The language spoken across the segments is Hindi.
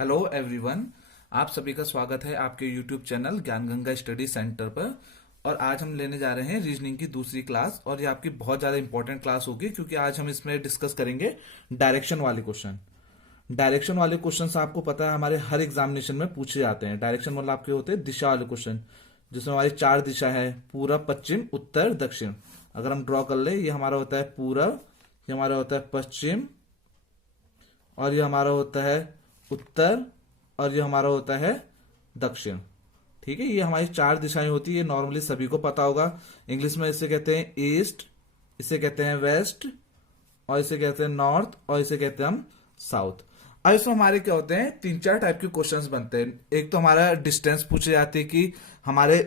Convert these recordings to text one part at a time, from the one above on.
Hello everyone. आप सभी का स्वागत है आपके यूट्यूब चैनल ज्ञान गंगा स्टडी सेंटर पर। और आज हम लेने जा रहे हैं रीजनिंग की दूसरी क्लास, और ये आपकी बहुत ज़्यादा इंपॉर्टेंट क्लास होगी क्योंकि आज हम इसमें डिस्कस करेंगे डायरेक्शन वाले क्वेश्चन। डायरेक्शन वाले क्वेश्चन आपको पता है हमारे हर एग्जामिनेशन में पूछे जाते हैं। डायरेक्शन मतलब आपके होते हैं दिशा वाले क्वेश्चन, जिसमें हमारी चार दिशा है, पूरब, पश्चिम, उत्तर, दक्षिण। अगर हम ड्रॉ कर ले, ये हमारा होता है पूरब, ये हमारा होता है पश्चिम, और ये हमारा होता है उत्तर, और ये हमारा होता है दक्षिण। ठीक है, ये हमारी चार दिशाएं होती है। ये नॉर्मली सभी को पता होगा। इंग्लिश में इसे कहते हैं ईस्ट, इसे कहते हैं वेस्ट, और इसे कहते हैं नॉर्थ, और इसे कहते हैं हम साउथ। अब इसमें हमारे क्या होते हैं, तीन चार टाइप के क्वेश्चंस बनते हैं। एक तो हमारा डिस्टेंस पूछे जाते हैं कि हमारे,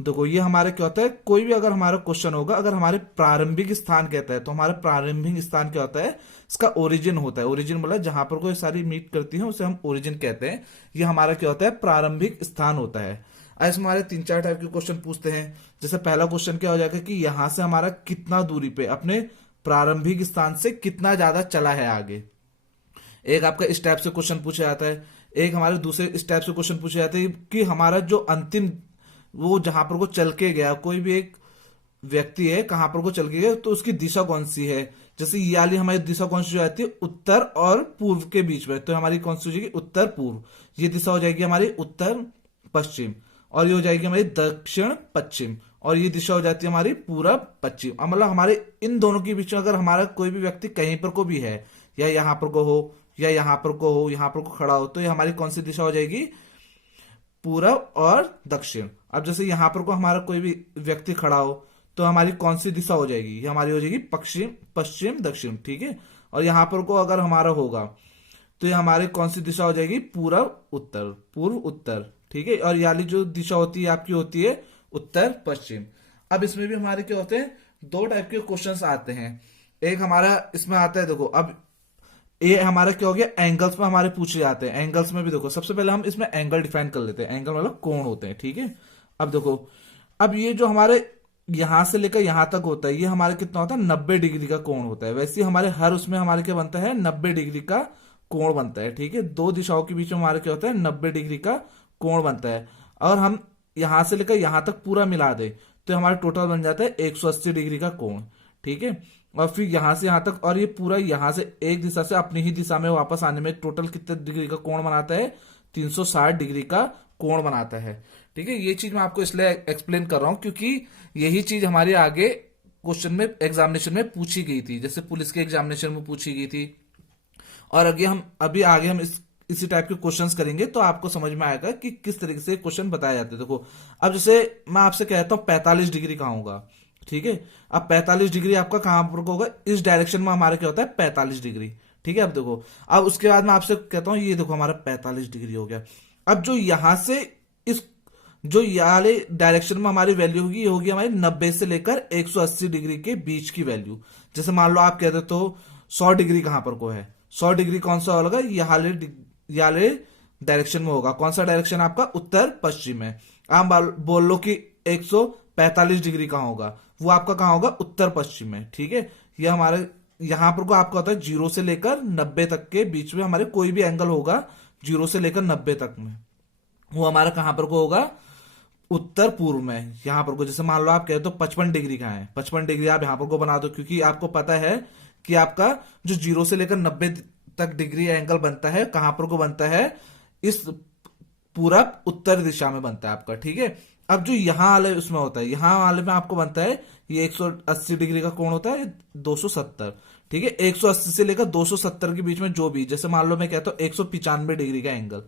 देखो ये हमारे क्या होता है, कोई भी अगर हमारा क्वेश्चन होगा, अगर हमारे प्रारंभिक स्थान कहता है तो हमारा प्रारंभिक स्थान क्या होता है, इसका ओरिजिन होता है। ओरिजिन मतलब जहां पर कोई सारी मीट करती है उसे हम ओरिजिन कहते हैं। ये हमारा क्या होता है, प्रारंभिक स्थान होता है। ऐसे हमारे तीन चार टाइप के क्वेश्चन पूछते हैं। जैसे पहला क्वेश्चन क्या हो जाएगा कि यहां से हमारा कितना दूरी पे अपने प्रारंभिक स्थान से कितना ज्यादा चला है आगे। एक आपका इस टाइप से क्वेश्चन पूछा जाता है। एक हमारे दूसरे इस टाइप से क्वेश्चन पूछे जाते हैं कि हमारा जो अंतिम, वो जहां पर को चल के गया, कोई भी एक व्यक्ति है कहां पर को चल के गया तो उसकी दिशा कौन सी है। जैसे ये वाली हमारी दिशा कौन सी हो जाती है, उत्तर और पूर्व के बीच में, तो हमारी कौन सी हो जाएगी, उत्तर पूर्व। ये दिशा हो जाएगी हमारी उत्तर पश्चिम, और ये हो जाएगी हमारी दक्षिण पश्चिम, और ये दिशा हो जाती है हमारी पूरब पश्चिम। मतलब हमारे इन दोनों के बीच में अगर हमारा कोई भी व्यक्ति कहीं पर को भी है, या यहां पर को हो, या यहां पर को हो, यहां पर को खड़ा हो, तो ये हमारी कौन सी दिशा हो जाएगी, पूरब और दक्षिण। अब जैसे यहां पर को हमारा कोई भी व्यक्ति खड़ा हो तो हमारी कौन सी दिशा हो जाएगी, ये हमारी हो जाएगी पश्चिम पश्चिम दक्षिण। ठीक है, और यहां पर को अगर हमारा होगा तो ये हमारी कौन सी दिशा हो जाएगी, पूरब उत्तर, पूर्व उत्तर। ठीक है, और याली जो दिशा होती है आपकी होती है उत्तर पश्चिम। अब इसमें भी हमारे क्या होते हैं, दो टाइप के क्वेश्चंस आते हैं। एक हमारा इसमें आता है, देखो अब ये हमारा क्या हो गया, एंगल्स में हमारे पूछे जाते हैं। एंगल्स में भी देखो, सबसे पहले हम इसमें एंगल डिफाइन कर लेते हैं। एंगल मतलब कोण होते हैं। ठीक है, अब देखो, अब ये जो हमारे यहां से लेकर यहां तक होता है, ये हमारे कितना होता है, 90 डिग्री का कोण होता है। वैसे ही हमारे हर उसमें हमारे क्या बनता है, 90 डिग्री का कोण बनता है। ठीक है, दो दिशाओं के बीच में हमारे क्या होता है, 90 डिग्री का कोण बनता है। और हम यहां से लेकर यहां तक पूरा मिला दे तो हमारा टोटल बन जाता है 180 डिग्री का कोण। ठीक है, और फिर यहां से यहां तक, और ये पूरा यहां से एक दिशा से अपनी ही दिशा में वापस आने में टोटल कितने डिग्री का कोण बनाता है, 360 डिग्री का कोण बनाता है। ठीक है, ये चीज मैं आपको इसलिए एक्सप्लेन कर रहा हूं क्योंकि यही चीज हमारे आगे क्वेश्चन में, एग्जामिनेशन में पूछी गई थी। जैसे पुलिस के एग्जामिनेशन में पूछी गई थी, और अभी आगे हम इसी टाइप के क्वेश्चंस करेंगे तो आपको समझ में आएगा कि किस तरीके से क्वेश्चन बताए जाते हैं। देखो, अब जैसे मैं आपसे कहता हूं 45 डिग्री कहाँ होगा। ठीक है, अब 45 डिग्री आपका कहां पर होगा, इस डायरेक्शन में हमारा क्या होता है, 45 डिग्री। ठीक है, अब देखो, अब उसके बाद मैं आपसे कहता हूं, ये देखो हमारा 45 डिग्री हो गया। अब जो यहां से इस, जो वाले डायरेक्शन में हमारी वैल्यू होगी, ये होगी हमारी 90 से लेकर 180 डिग्री के बीच की वैल्यू। जैसे मान लो आप कहते तो 100 डिग्री कहां पर को है, 100 डिग्री कौन सा होगा, ये डायरेक्शन में होगा। कौन सा डायरेक्शन आपका, उत्तर पश्चिम है। आप बोल लो कि 145 डिग्री कहां होगा, वो आपका कहां होगा, उत्तर पश्चिम में। ठीक है, ये हमारे यहां पर को आपका होता है 0 से लेकर 90 तक के बीच में हमारे कोई भी एंगल होगा 0 से लेकर 90 तक में, वो हमारा कहां पर को होगा, उत्तर पूर्व में। यहां पर को जैसे मान लो आप कहते तो 55 डिग्री का है, 55 डिग्री आप यहां पर को बना दो, क्योंकि आपको पता है कि आपका जो 0 से लेकर 90 तक डिग्री एंगल बनता है, कहां पर को बनता है, इस पूरब उत्तर दिशा में बनता है आपका। ठीक है, अब जो यहां वाले उसमें होता है, यहां वाले में आपको बनता है ये 180 डिग्री का कोण होता है, 270। ठीक है, 180 से लेकर 270 के बीच में जो भी, जैसे मान लो मैं कहता हूं 195 डिग्री का एंगल,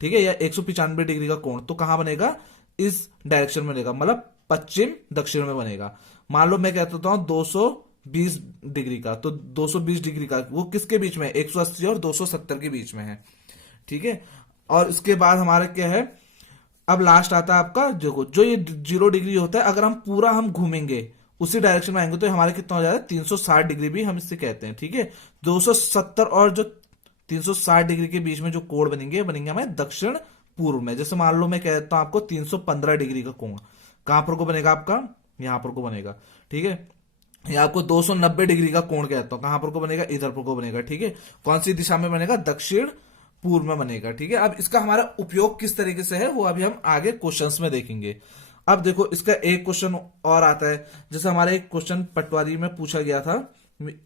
ठीक है, या 195 डिग्री का कोण, तो कहां बनेगा, इस डायरेक्शन में बनेगा, मतलब पश्चिम दक्षिण में बनेगा। मान लो मैं कहता हूं 220 डिग्री का, तो 220 डिग्री का वो किसके बीच में, 180 और 270 के बीच में है। ठीक है, और इसके बाद हमारा क्या है, अब लास्ट आता है आपका जो ये 0 डिग्री होता है, अगर हम घूमेंगे उसी डायरेक्शन में आएंगे तो हमारे कितना हो जाएगा, 360 डिग्री भी हम इससे कहते हैं। ठीक है, 270 और जो 360 डिग्री के बीच में जो कोण बनेंगे हमें दक्षिण पूर्व में। जैसे मान लो मैं कहता हूं आपको 315 डिग्री का कोण कहां पर को बनेगा, आपका यहां पर को बनेगा। ठीक है, ये आपको 290 डिग्री का कोण कहता हूं, कहां पर को बनेगा, इधर पर को बनेगा। ठीक है, कौन सी दिशा में बनेगा, दक्षिण पूर्व में बनेगा। ठीक है, अब इसका हमारा उपयोग किस तरीके से है वो अभी हम आगे क्वेश्चंस में देखेंगे। अब देखो इसका एक क्वेश्चन और आता है, जैसे हमारा एक क्वेश्चन पटवारी में पूछा गया था।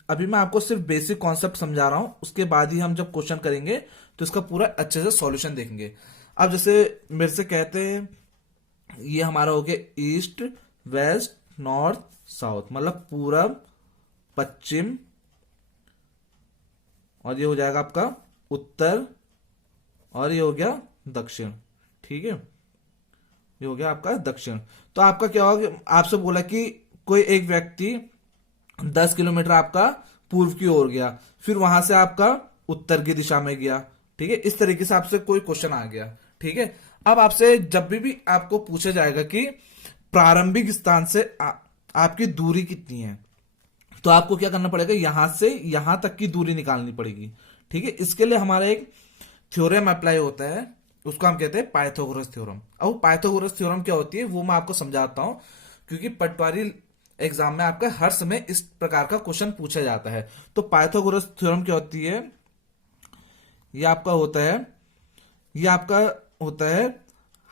अभी मैं आपको सिर्फ बेसिक कॉन्सेप्ट समझा रहा हूं, उसके बाद ही हम जब क्वेश्चन करेंगे तो इसका पूरा अच्छे से सॉल्यूशन देखेंगे। अब जैसे मेरे से कहते हैं ये हमारा हो गया ईस्ट वेस्ट नॉर्थ साउथ, मतलब पूरब पश्चिम, और ये हो जाएगा आपका उत्तर, और ये हो गया दक्षिण। ठीक है, ये हो गया आपका दक्षिण। तो आपका क्या होगा, आपसे बोला कि कोई एक व्यक्ति 10 किलोमीटर आपका पूर्व की ओर गया, फिर वहां से आपका उत्तर की दिशा में गया। ठीक है, इस तरीके से आपसे कोई क्वेश्चन आ गया। ठीक है, अब आपसे जब भी आपको पूछा जाएगा कि प्रारंभिक स्थान से आपकी दूरी कितनी है, तो आपको क्या करना पड़ेगा, यहां से यहां तक की दूरी निकालनी पड़ेगी। ठीक है, इसके लिए हमारा एक थ्योरम अप्लाई होता है, उसको हम कहते हैं पाइथागोरस थ्योरम। अब पाइथागोरस थ्योरम क्या होती है वो मैं आपको समझाता हूं, क्योंकि पटवारी एग्जाम में आपका हर समय इस प्रकार का क्वेश्चन पूछा जाता है। तो पाइथागोरस थ्योरम क्या होती है, ये आपका होता है, ये आपका होता है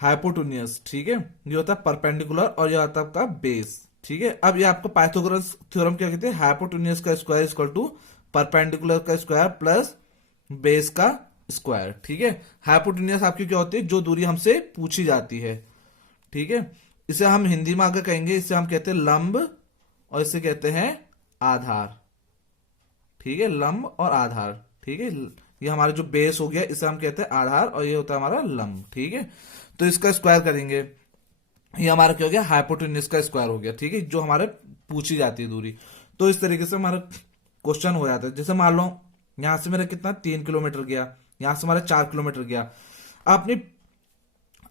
हाइपोटेन्यूज। ठीक है, ये होता है परपेंडिकुलर, और ये होता है आपका बेस। ठीक है, अब ये आपका पाइथागोरस थ्योरम क्या कहते हैं, हाइपोटेन्यूज का स्क्वायर इक्वल टू परपेंडिकुलर का स्क्वायर प्लस बेस का स्क्वायर। ठीक है, हाइपोटेन्यूज आपकी क्या होती है, जो दूरी हमसे पूछी जाती है। ठीक है, इसे हम हिंदी में आगे कहेंगे, इसे हम कहते हैं लंब, और इसे कहते हैं आधार। ठीक है, लंब और आधार। ठीक है, ये हमारा जो बेस हो गया इसे हम कहते हैं आधार, और ये होता है हमारा लंब। ठीक है, तो इसका स्क्वायर करेंगे, ये हमारा क्या हो गया, हाइपोटेन्यूज का स्क्वायर हो गया। ठीक है, जो हमारे पूछी जाती है दूरी। तो इस तरीके से हमारा क्वेश्चन हो जाता है। जैसे मान लो यहां से मेरा कितना 3 किलोमीटर गया, यहां से हमारा 4 किलोमीटर गया। आपने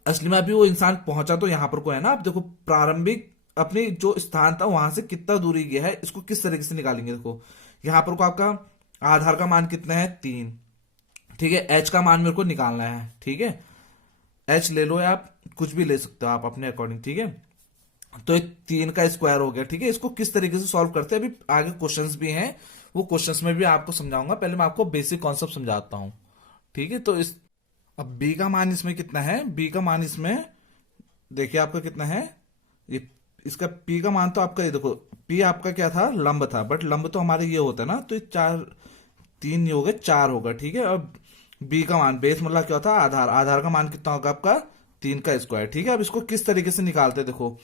असली में अभी वो इंसान पहुंचा तो यहां पर को है ना, आप देखो प्रारंभिक अपने जो स्थान था वहां से कितना दूरी गया है, इसको किस तरीके से निकालेंगे। देखो यहां पर को आपका आधार का मान कितना है 3। ठीक है, एच का मान मेरे को निकालना है। ठीक है, एच ले लो, या आप कुछ भी ले सकते हो आप अपने अकॉर्डिंग। ठीक है, तो ये 3 का स्क्वायर हो गया। ठीक है, इसको किस तरीके से सॉल्व करते हैं अभी आगे क्वेश्चंस भी हैं, वो क्वेश्चंस में भी आपको समझाऊंगा। पहले मैं आपको बेसिक कॉन्सेप्ट समझाता हूं। ठीक है, तो इस अब बी का मान इसमें कितना है, बी का मान इसमें देखिए आपका कितना है, ये इसका पी का मान तो आपका ये देखो, पी आपका क्या था, लंब था, बट लंब तो हमारे ये होता है ना, तो ये 4 3 ये हो गए 4 होगा। ठीक है, अब बी का मान बेस मतलब क्या होता है आधार, आधार का मान कितना होगा आपका 3 का स्क्वायर। ठीक है, अब इसको किस तरीके से निकालते हैं, देखो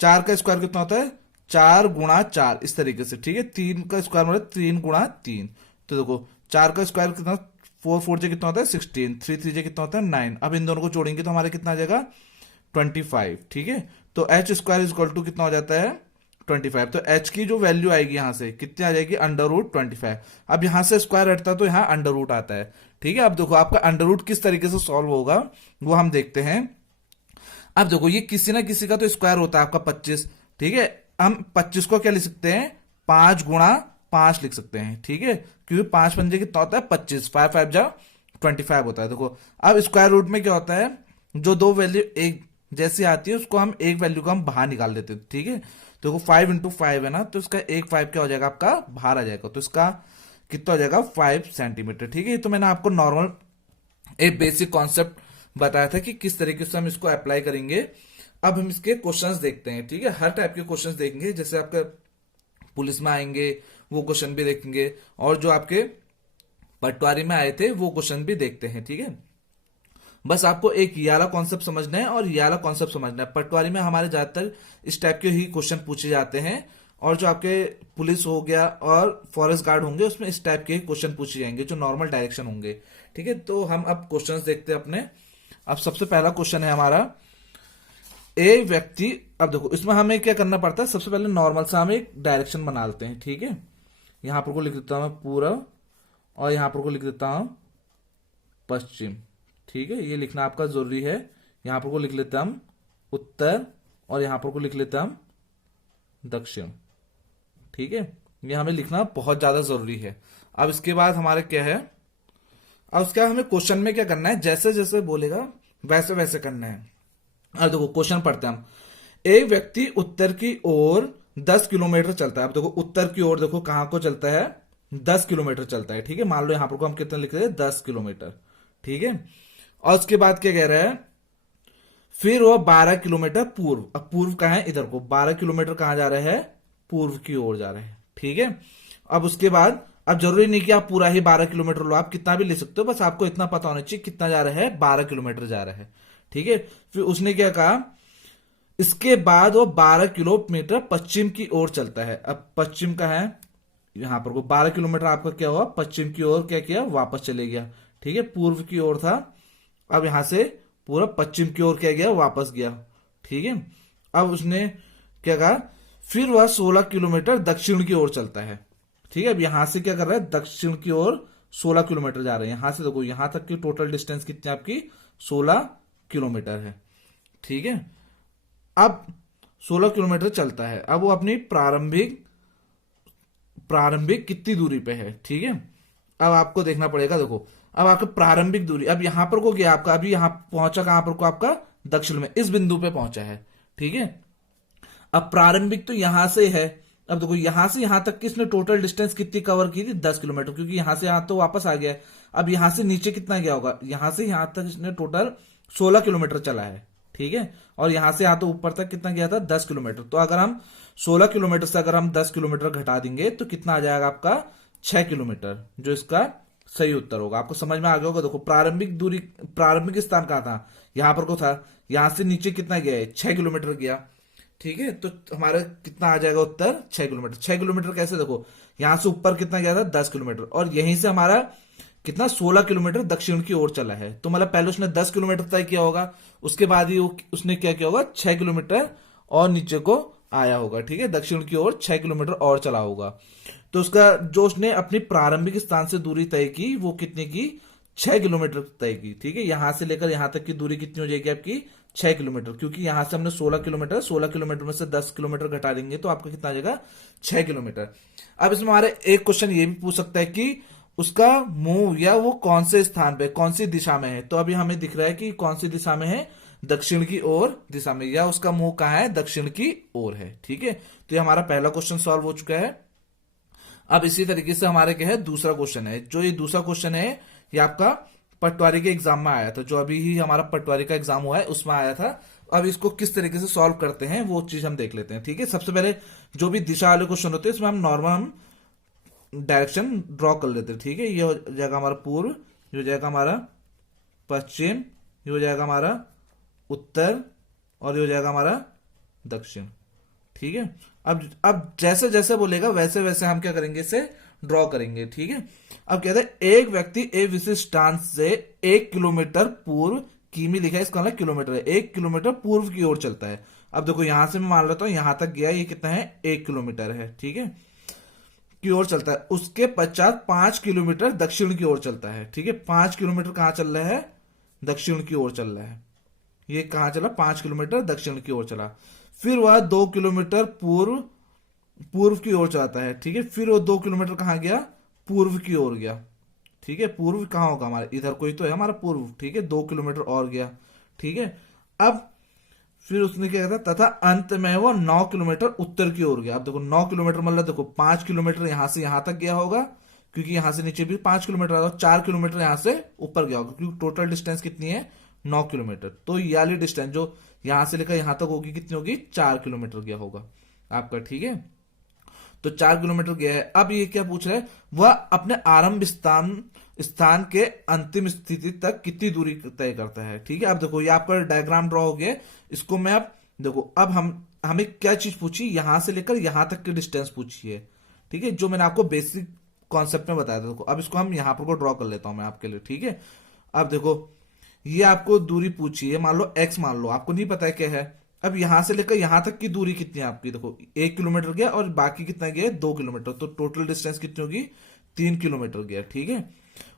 4 का स्क्वायर कितना होता है 4 गुणा 4, इस तरीके से। ठीक है, 3 का स्क्वायर मतलब 3 गुणा 3, तो देखो 4 का स्क्वायर कितना, 4 4 जे कितना होता है 16, 3 3 जे कितना होता है 9। अब इन दोनों को जोड़ेंगे तो हमारे कितना आ जाएगा 25। ठीक है, तो एच स्क्वायर इक्वल टू कितना हो जाता है 25। तो एच की जो वैल्यू आएगी यहां से कितनी आ जाएगी √25। अब यहां से स्क्वायर हटता है तो यहां अंडर रूट आता है। ठीक है, अब देखो आपका अंडर रूट किस तरीके से सॉल्व होगा वो हम देखते हैं। अब देखो ये किसी ना किसी का तो स्क्वायर होता है आपका 25। ठीक है, हम 25 को क्या लिख सकते हैं 5 गुणा 5 लिख सकते हैं। ठीक है, क्योंकि 5 पंजे कितना होता है 25, 5 5 जा 25 होता है। देखो अब स्क्वायर रूट में क्या होता है, जो दो वैल्यू एक जैसी आती है उसको हम एक वैल्यू को हम बाहर निकाल देते हैं। ठीक है, देखो 5 × 5 है ना, तो इसका एक 5 क्या हो जाएगा आपका बाहर आ जाएगा, तो इसका कितना हो जाएगा 5 सेंटीमीटर। ठीक है, तो मैंने आपको नॉर्मल एक बेसिक कॉन्सेप्ट बताया था कि किस तरीके से हम इसको अप्लाई करेंगे। अब हम इसके क्वेश्चंस देखते हैं। ठीक है, हर टाइप के क्वेश्चंस देखेंगे, जैसे आपका पुलिस में आएंगे वो क्वेश्चन भी देखेंगे, और जो आपके पटवारी में आए थे वो क्वेश्चन भी देखते हैं। ठीक है, बस आपको एक ये वाला कॉन्सेप्ट समझना है और ये वाला कॉन्सेप्ट समझना है। पटवारी में हमारे ज्यादातर इस टाइप के ही क्वेश्चन पूछे जाते हैं, और जो आपके पुलिस हो गया और फॉरेस्ट गार्ड होंगे उसमें इस टाइप के क्वेश्चन पूछे जाएंगे जो नॉर्मल डायरेक्शन होंगे। ठीक है, तो हम अब क्वेश्चंस देखते हैं अपने। अब सबसे पहला क्वेश्चन है हमारा, ए व्यक्ति, अब देखो इसमें हमें क्या करना पड़ता है, सबसे पहले नॉर्मल सा हम एक डायरेक्शन बना लेते हैं। ठीक है, यहां पर को लिख देता हूं मैं पूर्व, और यहां पर को लिख देता हूं पश्चिम। ठीक है, ये लिखना आपका जरूरी है। यहां पर को लिख लेते हम उत्तर, और यहां पर को लिख लेते हम दक्षिण। ठीक है, ये हमें लिखना बहुत ज्यादा जरूरी है। अब इसके बाद हमारे क्या है, अब उसका हमें क्वेश्चन में क्या करना है, जैसे जैसे बोलेगा वैसे वैसे करना है। अब देखो क्वेश्चन पढ़ते हैं हम, एक व्यक्ति उत्तर की ओर 10 किलोमीटर चलता है। अब देखो उत्तर की ओर देखो कहां को चलता है 10 किलोमीटर चलता है। ठीक है, मान लो यहां पर को हम कितना लिख रहे हैं 10 किलोमीटर। ठीक है। और उसके बाद क्या कह रहा है, फिर वो 12 किलोमीटर पूर्व, अब पूर्व कहाँ है, इधर को 12 किलोमीटर कहाँ जा रहे हैं, पूर्व की ओर जा रहे हैं। ठीक है। अब उसके बाद, अब जरूरी नहीं कि आप पूरा ही 12 किलोमीटर लो, आप कितना भी ले सकते हो, बस आपको इतना पता होना चाहिए कितना जा रहा है, 12 किलोमीटर जा रहा है। ठीक है। फिर उसने क्या कहा, इसके बाद वो 12 किलोमीटर पश्चिम की ओर चलता है। अब पश्चिम का है यहां पर को 12 किलोमीटर आपका क्या हुआ, पश्चिम की ओर क्या किया, वापस चले गया। ठीक है। पूर्व की ओर था, अब यहां से पूरा पश्चिम की ओर क्या गया, वापस गया। ठीक है। अब उसने क्या कहा, फिर वह 16 किलोमीटर दक्षिण की ओर चलता है। ठीक है। अब यहां से क्या कर रहा है, दक्षिण की ओर 16 किलोमीटर जा रहे हैं। यहां से देखो, यहां तक की टोटल डिस्टेंस कितनी आपकी, 16 किलोमीटर है। ठीक है। अब 16 किलोमीटर चलता है, अब वो अपनी प्रारंभिक प्रारंभिक कितनी दूरी पे है। ठीक है। अब आपको देखना पड़ेगा, देखो अब आपका प्रारंभिक दूरी, अब यहां पर को गया आपका, अभी यहां पहुंचा कहां पर को, आपका दक्षिण में, इस बिंदु पे पहुंचा है। ठीक है। अब प्रारंभिक तो यहां से है, अब देखो यहां से यहां तक की इसने टोटल डिस्टेंस कितनी कवर की थी, 10 किलोमीटर, क्योंकि यहां से यहां तो वापस आ गया है। अब यहां से नीचे कितना गया होगा, यहां से यहां तक इसने टोटल 16 किलोमीटर चला है। ठीक है। और यहां से यहां तो ऊपर तक कितना गया था, 10 किलोमीटर। तो अगर हम 16 किलोमीटर से अगर हम 10 किलोमीटर घटा देंगे तो कितना आ जाएगा आपका, 6 किलोमीटर, जो इसका सही उत्तर होगा। आपको समझ में आ गया होगा। देखो प्रारंभिक दूरी, प्रारंभिक स्थान कहाँ था, यहां पर को था, यहां से नीचे कितना गया है, 6 किलोमीटर गया। ठीक है। तो हमारा कितना आ जाएगा उत्तर, 6 किलोमीटर। 6 किलोमीटर कैसे, देखो यहां से ऊपर कितना गया था, 10 किलोमीटर, और यहीं से हमारा कितना, 16 किलोमीटर दक्षिण की ओर चला है। तो मतलब पहले उसने 10 किलोमीटर तय किया होगा, उसके बाद ही उसने क्या किया होगा, 6 किलोमीटर और नीचे को आया होगा। ठीक है। दक्षिण की ओर 6 किलोमीटर और चला होगा। तो उसका जो उसने अपनी प्रारंभिक स्थान से दूरी तय की, वो कितने की, 6 किलोमीटर तय की। ठीक है। यहां से लेकर यहां तक की दूरी कितनी हो जाएगी आपकी, 6 किलोमीटर, क्योंकि यहां से हमने 16 किलोमीटर, 16 किलोमीटर में से 10 किलोमीटर घटा देंगे तो आपका कितना आ जाएगा, 6 किलोमीटर। अब इसमें हमारे एक क्वेश्चन ये भी पूछ सकता है कि उसका मुंह या वो कौन से स्थान पे, कौन सी दिशा में है। तो अभी हमें दिख रहा है कि कौन सी दिशा में है, दक्षिण की ओर दिशा में, या उसका मुंह कहाँ है, दक्षिण की ओर है। ठीक है। तो ये हमारा पहला क्वेश्चन सॉल्व हो चुका है। अब इसी तरीके से हमारे क्या है, दूसरा क्वेश्चन है। जो ये दूसरा क्वेश्चन है, ये आपका पटवारी के एग्जाम में आया था, जो अभी ही हमारा पटवारी का एग्जाम हुआ है उसमें आया था। अब इसको किस तरीके से सॉल्व करते हैं वो चीज हम देख लेते हैं। ठीक है। सबसे पहले जो भी दिशा वाले क्वेश्चन होते हैं इसमें हम नॉर्मल हम डायरेक्शन ड्रॉ कर लेते हैं। ठीक है। ये हो जाएगा हमारा पूर्व, ये हो जाएगा हमारा पश्चिम, ये हो जाएगा हमारा उत्तर, और ये हो जाएगा हमारा दक्षिण। ठीक है। अब जैसे जैसे बोलेगा वैसे वैसे हम क्या करेंगे, इसे ड्रॉ करेंगे। ठीक है। अब कहते हैं एक व्यक्ति एक विशिष्ट स्थान से 1 किलोमीटर पूर्व, किमी लिखा है इसका मतलब किलोमीटर है, 1 किलोमीटर पूर्व की ओर चलता है। अब देखो यहां से मैं मान लेता हूं यहां तक गया, ये कितना है, 1 किलोमीटर है। ठीक है। की ओर चलता है, उसके पश्चात 5 किलोमीटर दक्षिण की ओर चलता है। ठीक है। 5 किलोमीटर कहां चल रहा है, दक्षिण की ओर चल रहा है। ये कहां चला, 5 किलोमीटर दक्षिण की ओर चला। फिर वह 2 किलोमीटर पूर्व पूर्व की ओर जाता है। ठीक है। फिर वो 2 किलोमीटर कहां गया, पूर्व की ओर गया। ठीक है। पूर्व कहां होगा हमारा, इधर कोई तो है हमारा पूर्व। ठीक है। 2 किलोमीटर और गया। ठीक है। अब फिर उसने क्या कहता, तथा अंत में वो 9 किलोमीटर उत्तर की ओर गया। अब देखो 9 किलोमीटर मतलब देखो 5 किलोमीटर यहां से यहां तक गया होगा, क्योंकि यहां से नीचे भी 5 किलोमीटर आता है, 4 किलोमीटर यहां से ऊपर गया होगा, क्योंकि टोटल डिस्टेंस कितनी है, 9 किलोमीटर। तो ये वाली डिस्टेंस जो यहां से लेकर यहां तक होगी कितनी होगी, 4 किलोमीटर गया होगा आपका। ठीक है। तो 4 किलोमीटर गया है। अब ये क्या पूछ रहा है, वह अपने आरंभ स्थान स्थान के अंतिम स्थिति तक कितनी दूरी तय करता है। ठीक है। अब देखो ये आपका डायग्राम ड्रॉ हो गया, इसको मैं अब देखो, अब हमें क्या चीज पूछी, यहां से लेकर यहां तक की डिस्टेंस पूछी है। ठीक है। जो मैंने आपको बेसिक कॉन्सेप्ट में बताया था। देखो अब इसको हम यहां पर को ड्रॉ कर लेता हूं मैं आपके लिए। ठीक है। अब देखो ये आपको दूरी पूछी है, मान लो x, मान लो आपको नहीं पता है क्या है। अब यहां से लेकर यहां तक की दूरी कितनी है आपकी, देखो 1 किलोमीटर गया और बाकी कितना गया, 2 किलोमीटर। तो टोटल डिस्टेंस कितनी होगी, 3 किलोमीटर गया। ठीक है।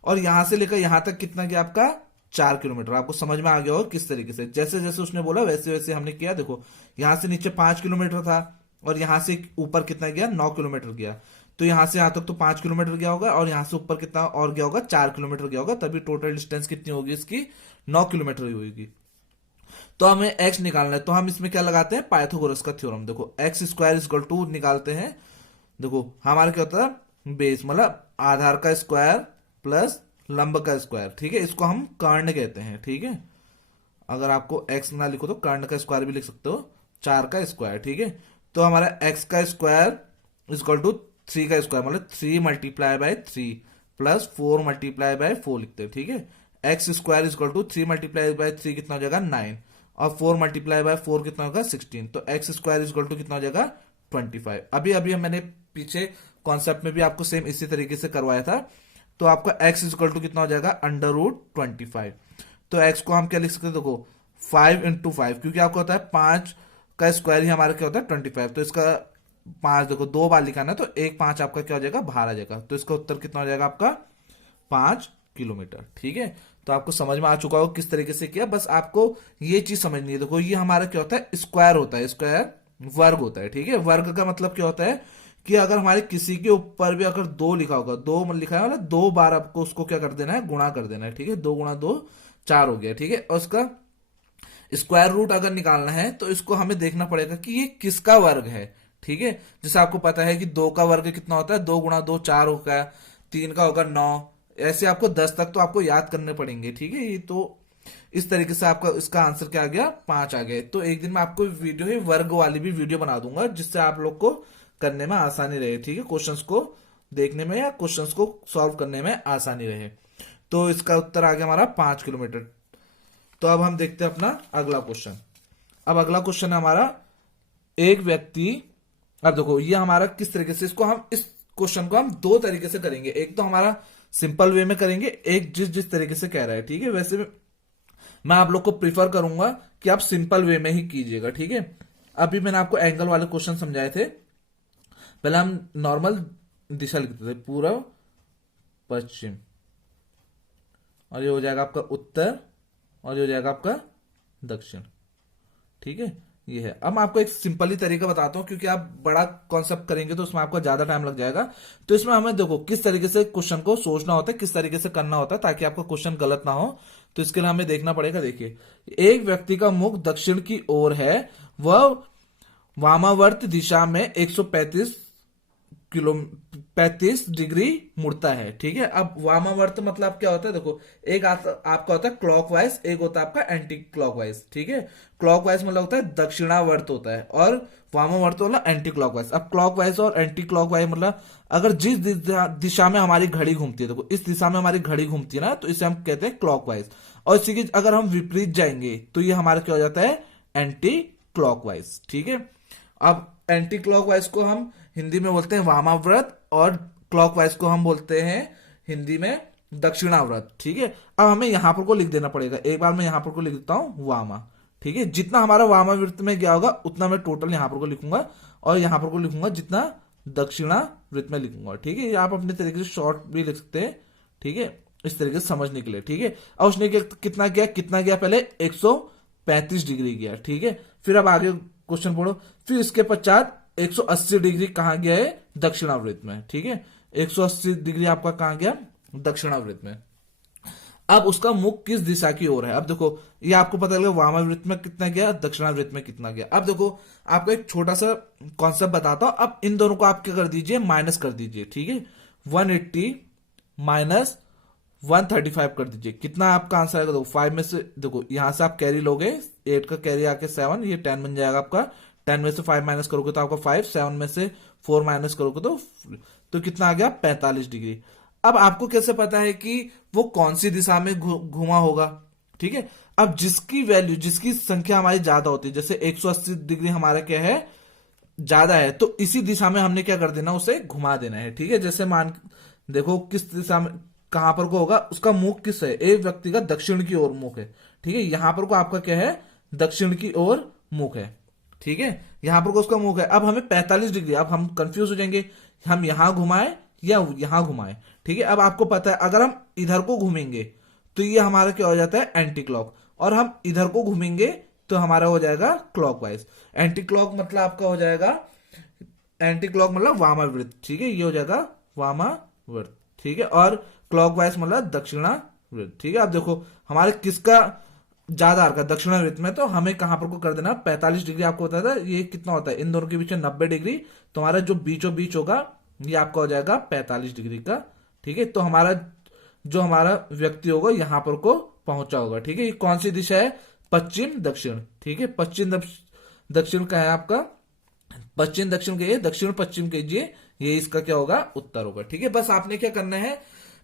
और यहां से लेकर यहां तक कितना गया आपका, 4 किलोमीटर। आपको समझ में आ गया होगा किस तरीके से, जैसे जैसे उसने बोला वैसे वैसे हमने किया। देखो यहां से नीचे 5 किलोमीटर था, और यहां से ऊपर कितना गया, 9 किलोमीटर गया। तो यहां से यहां तक तो 5 किलोमीटर गया होगा, और यहां से ऊपर कितना और गया होगा, 4 किलोमीटर गया होगा। तभी टोटल डिस्टेंस कितनी होगी इसकी, 9 किलोमीटर ही होगी। तो हमें x निकालना है, तो हम इसमें क्या लगाते हैं, पाइथागोरस का थ्योरम। देखो एक्स स्क्वायर इक्वल टू निकालते हैं। देखो हमारा क्या होता है, बेस मतलब आधार का स्क्वायर प्लस लंब का स्क्वायर, ठीक है, इसको हम कर्ण कहते हैं, ठीक है। अगर आपको एक्स ना लिखो तो कर्ण का स्क्वायर भी लिख सकते हो, 4 का स्क्वायर, ठीक है। तो हमारा एक्स का स्क्वायर इक्वल टू 3 का स्क्वायर, मतलब 3 multiply by 3 plus 4 multiply by 4 लिखते हैं, ठीक है। X square equal to 3 multiply by 3 कितना हो जाएगा 9, और 4 मल्टीप्लाई बाय 4 कितना होगा 16, तो एक्स स्क्वायर इक्वल टू कितना हो जाएगा 25। अभी अभी मैंने पीछे कॉन्सेप्ट में भी आपको सेम इसी तरीके से करवाया था। तो आपका x इक्वल टू कितना हो जाएगा √25। तो x को हम क्या लिख सकते हैं, देखो 5 × 5, क्योंकि आपको होता है 5 का स्क्वायर ही हमारा क्या होता है 25, तो इसका 5 देखो 2 बार लिखा ना, तो 1 5 आपका क्या हो जाएगा बाहर आ जाएगा, तो इसका उत्तर कितना हो जाएगा आपका 5 किलोमीटर, ठीक है। तो आपको समझ में आ चुका हो किस तरीके से किया, बस आपको ये चीज समझनी है। देखो ये हमारा क्या होता है स्क्वायर होता है, स्क्वायर वर्ग होता है, ठीक है। वर्ग का मतलब क्या होता है कि अगर हमारे किसी के ऊपर भी अगर 2 लिखा होगा, 2 लिखा है मतलब 2 बार आपको उसको क्या कर देना है, गुणा कर देना है, ठीक है। 2 × 2 4 हो गया, ठीक है। और उसका स्क्वायर रूट अगर निकालना है तो इसको हमें देखना पड़ेगा कि ये किसका वर्ग है, ठीक है। जैसे आपको पता है कि 2 का वर्ग कितना होता है, 2 × 2 4 होगा, 3 का होगा 9, ऐसे आपको 10 तक तो आपको याद करने पड़ेंगे, ठीक है। ये तो इस तरीके से आपका इसका आंसर क्या आ गया 5 आ गया। तो एक दिन मैं आपको वीडियो ही वर्ग वाली भी वीडियो बना दूंगा, जिससे आप लोग को करने में आसानी रहे, ठीक है, क्वेश्चंस को देखने में या क्वेश्चंस को सॉल्व करने में आसानी रहे। तो इसका उत्तर आ गया हमारा 5 किलोमीटर। तो अब हम देखते हैं अपना अगला क्वेश्चन। अब अगला क्वेश्चन है हमारा, एक व्यक्ति, अब देखो ये हमारा किस तरीके से, इसको हम इस क्वेश्चन को हम 2 तरीके से करेंगे। एक तो हमारा सिंपल वे में करेंगे, एक जिस जिस तरीके से कह रहा है, ठीक है। वैसे मैं आप लोग को प्रीफर करूंगा कि आप सिंपल वे में ही कीजिएगा, ठीक है। अभी मैंने आपको एंगल वाले क्वेश्चन समझाए थे। पहले हम नॉर्मल दिशा लिखते थे, पूर्व पश्चिम, और ये हो जाएगा आपका उत्तर, और ये हो जाएगा आपका दक्षिण, ठीक है। ये है। अब मैं आपको एक सिंपल ही तरीका बताता हूं, क्योंकि आप बड़ा कॉन्सेप्ट करेंगे तो उसमें आपको ज्यादा टाइम लग जाएगा। तो इसमें हमें देखो किस तरीके से क्वेश्चन को सोचना होता है, किस तरीके से करना होता है, ताकि आपका क्वेश्चन गलत ना हो। तो इसके लिए हमें देखना पड़ेगा। देखिए, एक व्यक्ति का मुख दक्षिण की ओर है, वह वामावर्त दिशा में 35 डिग्री मुड़ता है, ठीक है। अब वामावर्त मतलब क्या होता है, देखो एक आपका होता है क्लॉकवाइज, एक होता है आपका एंटी क्लॉकवाइज, ठीक है। क्लॉकवाइज मतलब होता है दक्षिणावर्त होता है, और वामावर्त वाला एंटी क्लॉकवाइज। अब क्लॉकवाइज और एंटी क्लॉकवाइज मतलब अगर जिस दिशा में हमारी घड़ी घूमती है, देखो इस दिशा में हमारी घड़ी घूमती है ना, तो इसे हम कहते हैं क्लॉकवाइज। और इसी की अगर हम विपरीत जाएंगे तो ये हमारा क्या हो जाता है एंटी क्लॉकवाइज, ठीक है। अब एंटी क्लॉकवाइज को हम हिंदी में बोलते हैं वामाव्रत, और क्लॉकवाइज को हम बोलते हैं हिंदी में दक्षिणाव्रत, ठीक है। अब हमें यहां पर को लिख देना पड़ेगा। एक बार मैं यहां पर को लिख देता हूं वामा, ठीक है। जितना हमारा वामावृत्त में गया होगा उतना मैं टोटल यहां पर को लिखूंगा, और यहां पर को लिखूंगा जितना दक्षिणावृत्त में लिखूंगा, ठीक है। आप अपने तरीके से शॉर्ट भी लिख सकते हैं, ठीक है, इस तरीके से समझने के लिए, ठीक है। अब उसने कितना गया पहले 135 डिग्री गया, ठीक है। फिर अब आगे क्वेश्चन पढ़ो। फिर इसके पश्चात 180 डिग्री कहां गया है दक्षिणावृत्त में, ठीक है। 180 डिग्री आपका कहां गया दक्षिणावृत्त में। अब उसका मुख किस दिशा की ओर है। अब देखो ये आपको पता लगा वामावृत्त में कितना गया, दक्षिणावृत्त में कितना गया। अब देखो आपको एक छोटा सा कॉन्सेप्ट बताता हूं। अब इन दोनों को आप क्या कर दीजिए, माइनस कर दीजिए, ठीक है। 180 माइनस 135 कर दीजिए, कितना आपका आंसर आएगा। देखो 5 में से, देखो यहां से आप कैरी लोगे, 8 का कैरी आके 7, ये 10 बन जाएगा आपका। 10 में से 5 माइनस करोगे तो आपका 5, 7 में से 4 माइनस करोगे तो कितना आ गया 45 डिग्री। अब आपको कैसे पता है कि वो कौन सी दिशा में घुमा होगा, ठीक है। अब जिसकी वैल्यू, जिसकी संख्या हमारी ज्यादा होती है, जैसे 180 डिग्री हमारा क्या है ज्यादा है, तो इसी दिशा में हमने क्या कर देना, उसे घुमा देना है, ठीक है। जैसे मान देखो किस दिशा में कहां पर को होगा, उसका मुख किस है, एक व्यक्ति का दक्षिण की ओर मुख है, ठीक है। यहां पर को आपका क्या है दक्षिण की ओर मुख है, ठीक है। यहां पर को उसका मुख है। अब हमें 45 डिग्री, अब हम कंफ्यूज हो जाएंगे, हम यहां घुमाएं या यहां घुमाएं, ठीक है। अब आपको पता है अगर हम इधर को घूमेंगे तो ये हमारा क्या हो जाता है एंटी क्लॉक, और हम इधर को घूमेंगे तो हमारा हो जाएगा क्लॉकवाइज। एंटी क्लॉक मतलब आपका हो जाएगा, एंटी क्लॉक मतलब वामावृत्त, ठीक है, ये हो जाएगा वामावृत्त, ठीक है। और क्लॉकवाइज मतलब दक्षिणावृत्त, ठीक है। अब देखो हमारे किसका ज्यादा आ रहा है दक्षिणावृत्त में, तो हमें कहां पर को कर देना 45 डिग्री। आपको बताया था ये कितना होता है, इन दोनों के बीच में 90 डिग्री, तो हमारा जो बीचों बीच होगा ये आपका हो जाएगा 45 डिग्री का, ठीक है। तो हमारा जो हमारा व्यक्ति होगा यहाँ पर को पहुंचा होगा। ठीक है, ये कौन सी दिशा है? पश्चिम दक्षिण। ठीक है, पश्चिम दक्षिण का है आपका, पश्चिम दक्षिण कहिए, दक्षिण पश्चिम कीजिए, ये इसका क्या होगा? उत्तर होगा। ठीक है, बस आपने क्या करना है,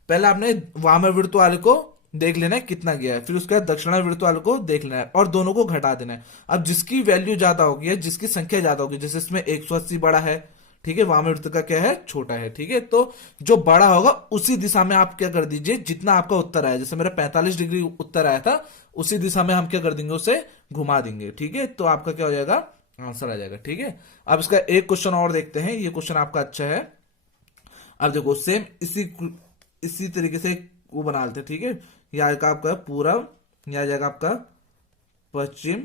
पहले आपने वामावर्त वाले को देख लेना है कितना गया है, फिर उसके बाद दक्षिणावर्त वाले को देख लेना है और दोनों को घटा देना है। अब जिसकी वैल्यू ज्यादा होगी या जिसकी संख्या ज्यादा होगी, जैसे इसमें 180 बड़ा है, ठीक है, वामावर्त का क्या है? छोटा है। ठीक है, तो जो बड़ा होगा उसी दिशा में आप क्या कर दीजिए, जितना आपका उत्तर आया, जैसे मेरा 45 डिग्री उत्तर आया था, उसी दिशा में हम क्या कर देंगे, उसे घुमा देंगे। ठीक है, तो आपका क्या हो जाएगा? आंसर आ जाएगा। ठीक है, अब इसका एक क्वेश्चन और देखते हैं, ये क्वेश्चन आपका अच्छा है। अब देखो सेम इसी तरीके से वो बना लेते हैं। ठीक है, ये आएगा आपका पूरब, ये आ जाएगा आपका पश्चिम,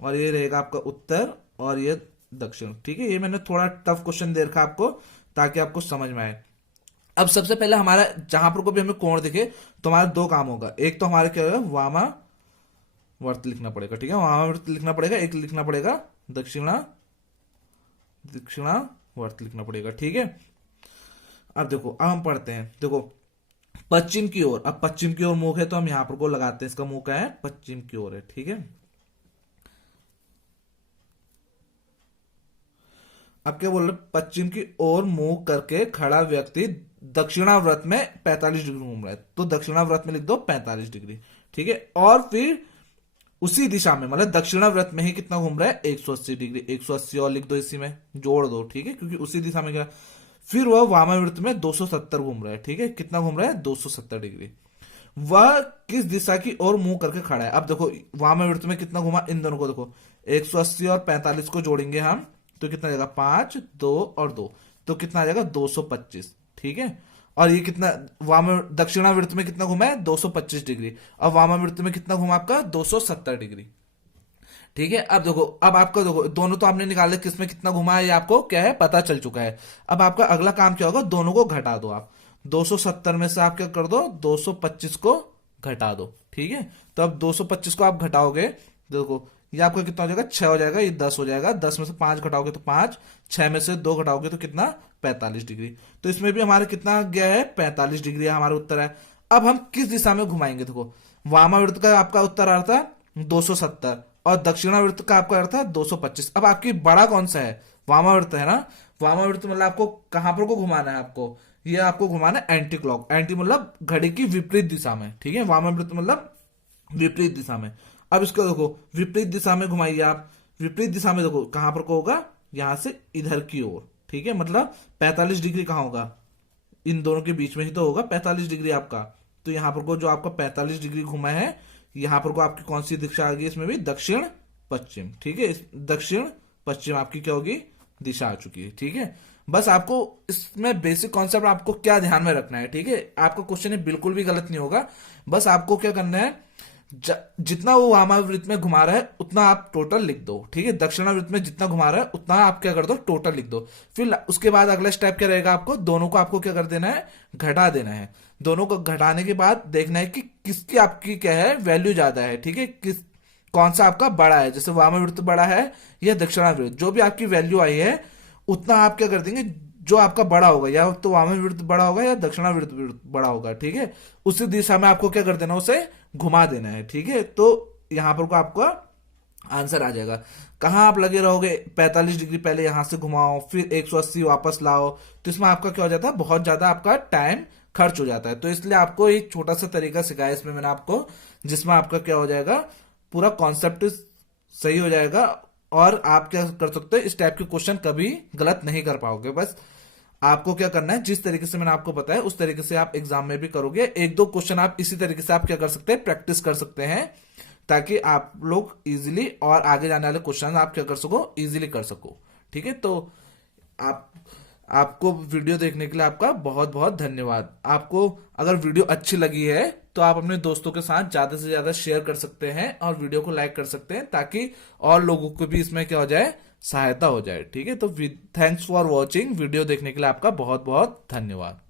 और ये रहेगा आपका उत्तर, और ये दक्षिण। ठीक है, ये मैंने थोड़ा टफ क्वेश्चन दे रखा आपको ताकि आपको समझ में आए। अब सबसे पहले हमारा जहां पर को भी हमें कोण दिखे तो हमारा दो काम होगा, एक तो हमारे क्या होगा, वामावर्त लिखना पड़ेगा। ठीक है, वामावर्त लिखना पड़ेगा, एक लिखना पड़ेगा दक्षिणावर्त लिखना पड़ेगा। ठीक है, अब देखो, अब हम पढ़ते हैं। देखो पश्चिम की ओर, अब पश्चिम की ओर मुख है तो हम यहां पर को लगाते हैं, इसका मुख क्या है? पश्चिम की ओर है। ठीक है, अब क्या बोल रहे? पश्चिम की ओर मुंह करके खड़ा व्यक्ति दक्षिणाव्रत में 45 डिग्री घूम रहा है, तो दक्षिणाव्रत में लिख दो 45 डिग्री। ठीक है, और फिर उसी दिशा में, मतलब दक्षिणाव्रत में ही कितना घूम रहा है? 180 डिग्री। 180 और लिख दो, इसी में जोड़ दो। ठीक है, क्योंकि उसी दिशा में क्या, फिर वह वामाव्रत में 270 घूम रहा है। ठीक है, कितना घूम रहा है? 270 डिग्री। वह किस दिशा की ओर मुंह करके खड़ा है? अब देखो वामाव्रत में कितना घुमा, इन दोनों को देखो, 180 और 45 को जोड़ेंगे हम तो कितना आ जाएगा? 5, 2 और 2, तो कितना आ जाएगा? 225। ठीक है, और ये कितना दक्षिणावर्त में कितना घुमा है? 225 डिग्री। अब वामावर्त में कितना घुमा आपका? 270 डिग्री। ठीक है, अब देखो, अब आपका देखो दोनों तो आपने निकाले, किसमें कितना घुमा है ये आपको क्या है? पता चल चुका है। अब आपका अगला काम क्या होगा? दोनों को घटा दो आप, 270 में से आप क्या कर दो? 225 को घटा दो। ठीक है, तो अब 225 को आप घटाओगे, देखो ये आपका कितना हो जाएगा? 6 हो जाएगा, ये 10 हो जाएगा, 10 में से 5 घटाओगे तो 5, 6 में से 2 घटाओगे तो कितना? 45 डिग्री। तो इसमें भी हमारा कितना गया है? 45 डिग्री हमारा उत्तर है। अब हम किस दिशा में घुमाएंगे? देखो वामावर्त का आपका उत्तर आ रहा था 270 और दक्षिणावर्त का आपका आ रहा था 225। अब आपकी बड़ा कौन सा है? वामावर्त है ना। वामावर्त मतलब आपको कहां पर को घुमाना है? आपको ये आपको घुमाना है एंटी क्लॉक, एंटी मतलब घड़ी की विपरीत दिशा में। ठीक है, वामावर्त मतलब विपरीत दिशा में। अब इसको देखो विपरीत दिशा में घुमाइए आप, विपरीत दिशा में देखो कहां पर को होगा? यहां से इधर की ओर। ठीक है, मतलब 45 डिग्री कहां होगा? इन दोनों के बीच में ही तो होगा 45 डिग्री आपका। तो यहां पर को जो आपका 45 डिग्री घुमा है, यहां पर को आपकी कौन सी दिशा आ गई? इसमें भी दक्षिण पश्चिम। ठीक है, दक्षिण पश्चिम आपकी क्या होगी? दिशा आ चुकी है। ठीक है, बस आपको इसमें बेसिक कॉन्सेप्ट आपको क्या ध्यान में रखना है। ठीक है, आपका क्वेश्चन बिल्कुल भी गलत नहीं होगा, बस आपको क्या करना है, जितना वो वामावृत में घुमा रहा है उतना आप टोटल लिख दो। ठीक है, दक्षिणावृत में जितना घुमा रहा है उतना आप क्या कर दो? टोटल लिख दो। फिर उसके बाद अगला स्टेप क्या रहेगा? आपको दोनों को आपको क्या कर देना है? घटा देना है। दोनों को घटाने के बाद देखना है कि किसकी आपकी क्या है? वैल्यू ज्यादा है। ठीक है, कौन सा आपका बड़ा है? जैसे वामावृत बड़ा है या दक्षिणावृत, जो भी आपकी वैल्यू आई है उतना आप क्या कर देंगे? जो आपका बड़ा होगा, या तो वामावृत बड़ा होगा या दक्षिणावृत बड़ा होगा। ठीक है, उसी दिशा में आपको क्या कर देना? उसे घुमा देना है। ठीक है, तो यहां पर को आपका आंसर आ जाएगा। कहां आप लगे रहोगे? 45 डिग्री पहले यहां से घुमाओ, फिर 180 वापस लाओ, तो इसमें आपका क्या हो जाता है? बहुत ज्यादा आपका टाइम खर्च हो जाता है। तो इसलिए आपको एक छोटा सा तरीका सिखाया इसमें मैंने आपको, जिसमें आपका क्या हो जाएगा? पूरा कॉन्सेप्ट सही हो जाएगा और आप क्या कर सकते हो? इस टाइप के क्वेश्चन कभी गलत नहीं कर पाओगे। बस आपको क्या करना है, जिस तरीके से मैंने आपको बताया उस तरीके से आप एग्जाम में भी करोगे। एक दो क्वेश्चन आप इसी तरीके से आप क्या कर सकते हैं? प्रैक्टिस कर सकते हैं, ताकि आप लोग इजीली और आगे जाने वाले क्वेश्चन आप क्या कर सको? इजीली कर सको। ठीक है, तो आपको वीडियो देखने के लिए आपका बहुत बहुत धन्यवाद। आपको अगर वीडियो अच्छी लगी है तो आप अपने दोस्तों के साथ ज्यादा से ज्यादा शेयर कर सकते हैं और वीडियो को लाइक कर सकते हैं, ताकि और लोगों को भी इसमें क्या हो जाए? सहायता हो जाए। ठीक है, तो थैंक्स फॉर वॉचिंग। वीडियो देखने के लिए आपका बहुत बहुत धन्यवाद।